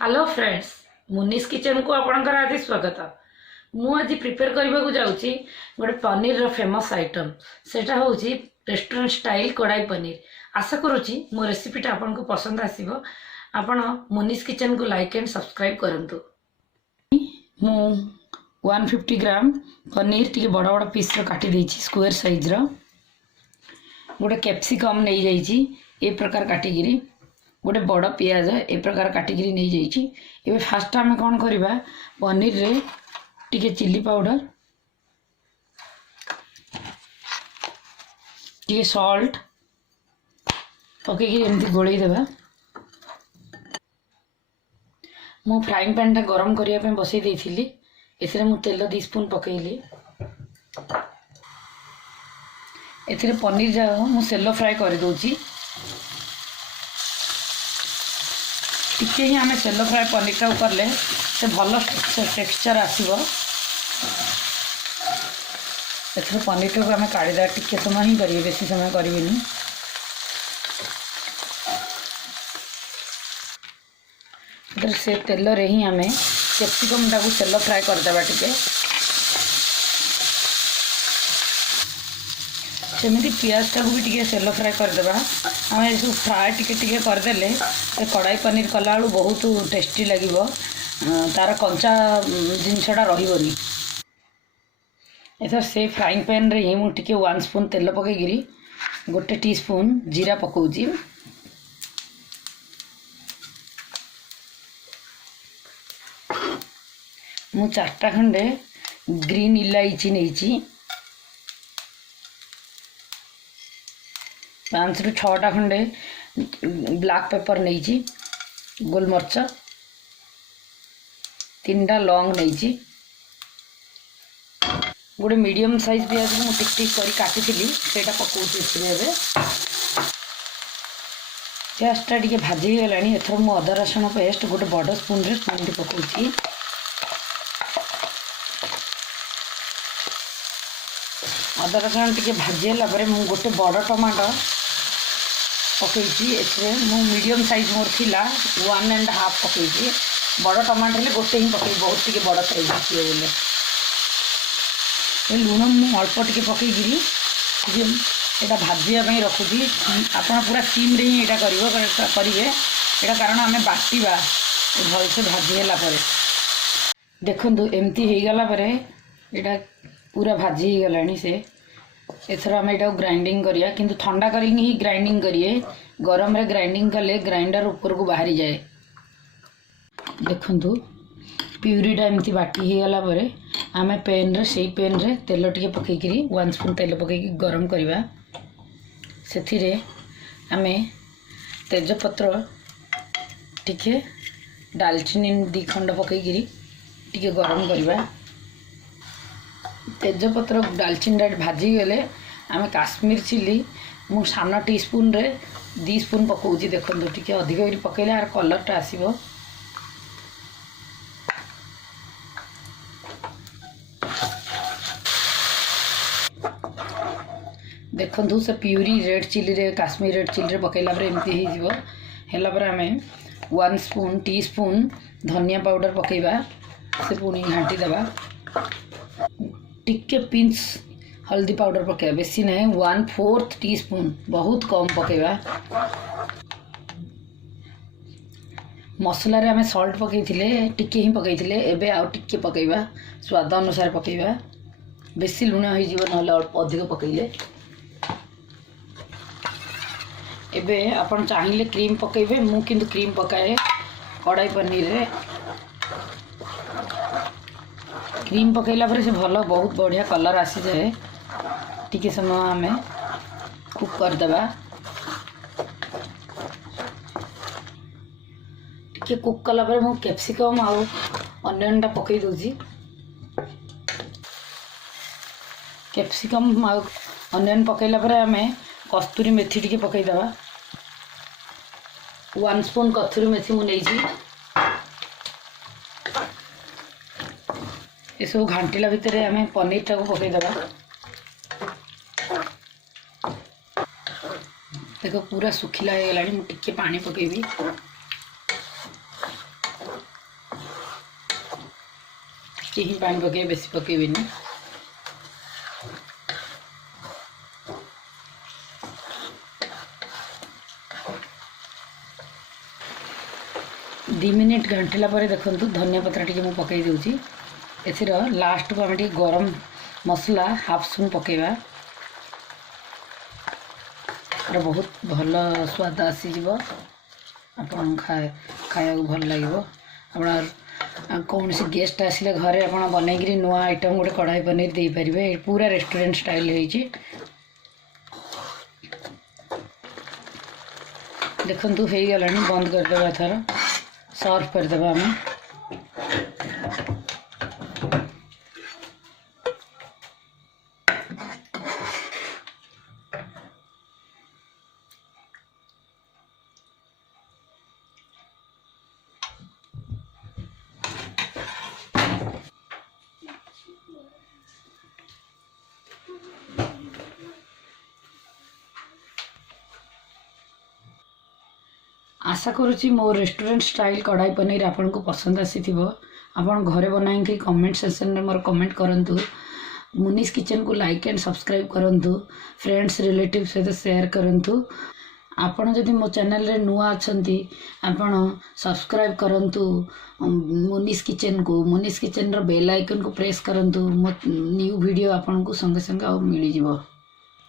Hello friends, मुनीस kitchen को आपणकर आज स्वागत। मु आज प्रिपेयर करने को जाऊँगी गोटे पनीर फेमस आइटम सेटा हूँ रेस्टोरेंट स्टाइल कढ़ाई पनीर। आशा करुच्ची मो रेसिपीटा आपन को पसंद आसीबो। आपण मुनीस किचन को लाइक एंड सब्सक्राइब करंतु। मु 150 ग्राम पनीर टी बड़ बड़ पीस काटी देछि स्क्वायर साइज रो। गोटे कैप्सिकम नहीं जाइछि ए प्रकार काटिगिरी। गोटे बड़ पियाज ए प्रकार काटिकी नहीं जाइए। एबे फास्ट आम कौन करवा पनीर रे टिके चिली पाउडर टिके सॉल्ट पकईकी एमती गोलई देवा। मु फ्राइंग पैन टा गरम करने बसई देइथिली। एथिरे मु तेल 2 स्पून पकईली। एथिरे पनीर जा मु सेलो फ्राई कर दोची। टिके ही आम सेलो फ्राए पनीर टा करले से भल टेक्सचर आसो। एथर पनीर टाक आम काढ़ीदा टिके समय ही करेंगे, बेसी समय करें। से तेल रे ही आम कैप्सिकम टाक सेलो फ्राए करदेबा। टिके सेमती पियाज टाक भी टिके सेलो फ्राए करदेबा। आम ये सब फ्राए टिके टिके करदेले कढ़ाई पनीर कला बेलू बहुत टेस्टी लगे। तार कंचा जिनसटा रही। एथर से फ्राइंग पैन रे ही मुझे 1 स्पून तेल पकईकरी गोटे टीस्पून जीरा पकाउची। मु 4टा खंडे ग्रीन इलायची नहीं, 5 ରୁ 6टा खंडे ब्लैक पेपर नहीं, गोलमर्च 3टा लौंग नहीं, गोटे मीडियम साइज पियाज को टिक टिक कर काटी सेटा पकाउची। पियाजटा टिके भाजी गलानी। एथर मु अदा रसुण पेस्ट गोटे बड़ स्पून रे स्पून पकाउची। अदा रसुण टिके भाजी गला परे मु गोटे बड़ टमाटो पकईची। एथरे मु मीडियम साइज मोर थिला 1.5 पकईची। बड़ टमाटो ले गोटे ही पकई, बहुत टिके बड़ साइज आसीबो बोले। ए लुण मु अल्प टिके पकईगिरी एटा भाजिया पई रखुची। आपण पूरा सिम रे ही एटा करिवे एटा कारण आमे बाटीबा भल से भाजी होला परे। देखंतु एमती हे गला परे एटा पूरा भाजी हे गलानी। से एथर आम यहाँ ग्राइंडिंग करिया, किंतु ठंडा करी ही ग्राइंडिंग करिए। गरम रे ग्राइंडिंग कले ग्राइंडर ऊपर को बाहरी जाए। देखंतु प्यूरीटा एमती बाटी ही गला परे आम पेन रे से पेन रे तेल टिके पकईकरी 1 स्पून तेल पकईकी गरम करवा। सेथिरे आमे तेजपत्र टिके दालचीनी 2 खंड पकईकरी टिके गरम करवा। तेजपत्र दालचीनी भाजी गले आम काश्मीर चिली मु सान टीस्पून रे 2 स्पून पकाउची। देखो टिके अधिक पकईले यार कलरटा आसीबो। देखो से प्यूरी रेड चिली रे काश्मीर रेड चिली रे पकईला पर एमती ही जीवो। हेला पर आमे 1 स्पून टीस्पून धनिया पाउडर पकईबा। से पुणी घाटी देबा। टिके पिंच हल्दी पाउडर पकेबा, बेसी नहीं 1/4 टीस्पून, बहुत कम पकेबा। मसला रे आमे सॉल्ट पकईथिले टिके ही पकईथिले, एबे आउ टिके पकईबा स्वाद अनुसार पकईबा। बेसी लुण हो जीव नले अधिक पकईले। एबे आपण चाहिए क्रीम पकईबे, मु किंतु क्रीम पकाए कढ़ाई पनीर रे। क्रीम पकईला पर से भल बहुत बढ़िया कलर आसी जाए। टिके समय आमे कुक करदेबा। टिके कुक कला पर मु कैप्सिकम आउ अनियन टा पकई दोजी। कैप्सिकम आउ अनियन पकईला पर आमे कस्तूरी मेथी टिके पकई देबा। 1 स्पून कस्तूरी मेथी मु नेइची। ये सब घाटिला भितर आम पनीर टाक पकईदेबा। देख पूरा सुखिला हो गलानी। मु टिके पानी पकेबी। ଟିକେ ହିଁ ପାଣି ପକାଇବେ, ବେଶୀ ପକାଇବେନି। ଦି मिनिट घांटिला पर देखु धनिया पत्र टी मुझे पकई दूसरी एथर लास्ट को आम टे गरम मसला हाफ स्पून पकेबा बहुत भल स्वाद आसीज आपन खाया भल लगे। आप कौन सी गेस्ट आसिले घरे आप बनईकरी नुआ आइटम गोटे कढ़ाई पनीर दे पारे, पूरा रेस्टोरेंट स्टाइल होइछि। देखंतु हो गलानी, बंद करदेबा एथर सर्व करदेबा आम। आशा करुच्ची मो रेस्टोरेंट स्टाइल कढ़ाई पनीर आपन को पसंद आसी आपन घरे बनाई कमेंट सेक्शन में मोर कमेंट करंतु। मुनीस किचन को लाइक एंड सब्सक्राइब करंतु, फ्रेंड्स रिलेटिव सहित शेयर करंतु। आपन जदि मो चैनल रे नुआ अछंती आपन सब्सक्राइब करंतु मुनीस किचन को। मुनीस किचन रो बेल आइकन को प्रेस करंतु, मो न्यू वीडियो आपन को संगे संगे मिल जिवो।